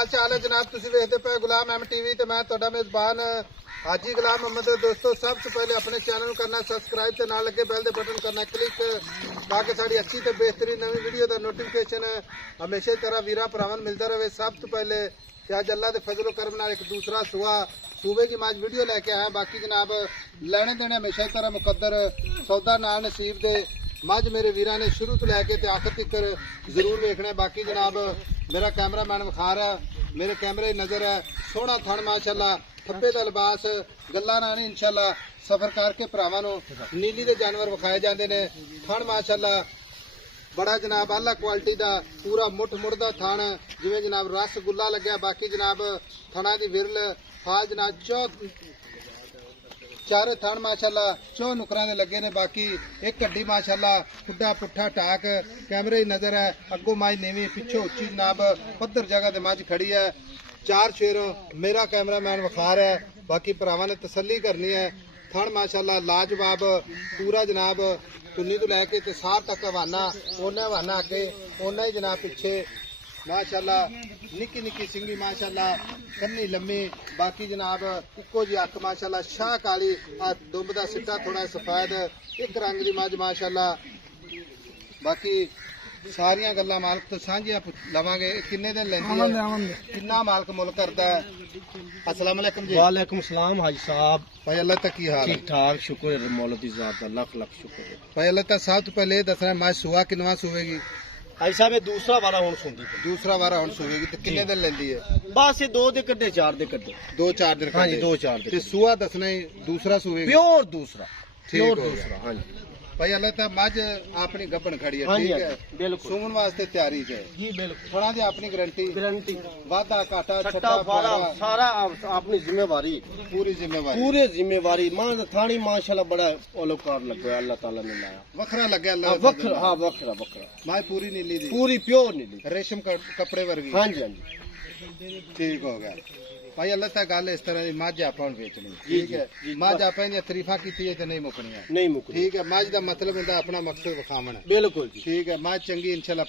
हाल चाल है जनाब? तुसीं वेखदे पे गुलाम एम टीवी ते मैं तुहाडा मेज़बान हाजी गुलाम मोहम्मद। दोस्तों सबसे पहले अपने चैनल को करना सब्सक्राइब ते नाल लगे बैल दे बटन करना क्लिक ताकि साड़ी अच्छी ते बेहतरीन नवी वीडियो का नोटिफिकेशन हमेशा तरह वीरा भरावां मिलता रहे। सब तो पहले अज अल्लाह के फजलो करम नाल एक दूसरा सूबे की मैं वीडियो लैके आया। बाकी जनाब लैने देने हमेशा तरह मुकद्दर सौदा नाल नसीब दे मज मेरे वीर ने शुरू तो लैके आखिर तक जरूर वेखना। बाकी जनाब मेरा कैमरामैन विखा रहा, मेरे कैमरे नज़र है सोहना थण माशाअल्लाह, थब्बे का लिबास गल्लां नाल नहीं इंशाअल्लाह सफर करके भरावां नूं नीली दे जानवर विखाए जाते हैं। थण माशाअल्लाह बड़ा जनाब आला क्वालिटी का पूरा मुठ मुड़दा थण जिवें जनाब रसगुल्ला लग्या। बाकी जनाब थणा की विरल फाल जनाब चारे थण माशाअल्लाह चौ नुकरां दे लगे ने। बाकी एक हड्डी माशाअल्लाह खुड्डा पुट्ठा टाक कैमरे की नज़र है। अगों मज नीवी पिछों उच्ची जनाब पद्धर जगह ते मज खड़ी है। चार शेर मेरा कैमरामैन विखा रहा है। बाकी भरावां ने तसल्ली करनी है। थण माशाअल्लाह लाजवाब पूरा जनाब तुन्नी तो लैके ते सार तक हवाना ओना हवाना अगे ओना ही जनाब पिछे माशाअल्लाह निक्की निक्की सिंगी माशाअल्लाह कन्नी लम्मी। बाकी जनाब इको जी अख माशाअल्लाह शाह काली दुंब दा सिट्टा थोड़ा सफेद एक रंग दी मज माशाअल्लाह। बाकी सारियां गल्लां मालक तो सांझियां लवांगे। किन्ने दिन लैंदी है, किन्ना मालक मुल करदा है? अस्सलाम वालेकुम जी। वालेकुम सलाम हाजी साहब। भाई अल्लाह तक की हाल है? ठीक ठाक शुक्र है मौला दी जात दा लख लख शुक्र है। भाई अल्लाह तक सब तो पहले दसना मैं सुआ किनवा सुवेगी? हाजी साहब ये दूसरा वारा हुण सुंदी पई। दूसरा वारा हुण सुवेगी ते किन्ने दिन लैंदी है? बस ये 2 दे कड्डे 4 दे कड्डे 2-4 दिन हाँ जी, कड्डे। 2-4 दिन ते सुआ दसना ही दूसरा सुवेगी? प्योर दूसरा ठीक प्योर हो गया। दूसरा हाँ जी भाई अल्लाह तक मज अपनी गब्बन खड़ी है हाँ जी, ठीक हाँ है जी, बिल्कुल सूमन वास्ते तैयारी है जी बिल्कुल थोड़ा दी अपनी गारंटी गारंटी वादा घाटा छट्टा छट्टा फारा फारा सारा अपनी जिम्मेवारी पूरी जिम्मेवारी पूरे जिम्मेवारी मां थानी माशाल्लाह बड़ा ओलोकार लगा अल्लाह ताला ने लाया। वखरा लगे अल्लाह हाँ वखरा हाँ वखरा वखरा माए पूरी नीली दी पूरी प्योर नीली रेशम कपड़े वर्गी। हाँ जी हाँ जी ठीक हो गया भाई अल्लाह तक गल इस तरह की मज आप बेचनी जी, ठीक है जी, मज आप तरीफा की तो नहीं मुकनिया नहीं मुकरी ठीक है मज का मतलब होंगे अपना मकसद विखावना बिल्कुल जी ठीक है मज चंगी इंशाल्लाह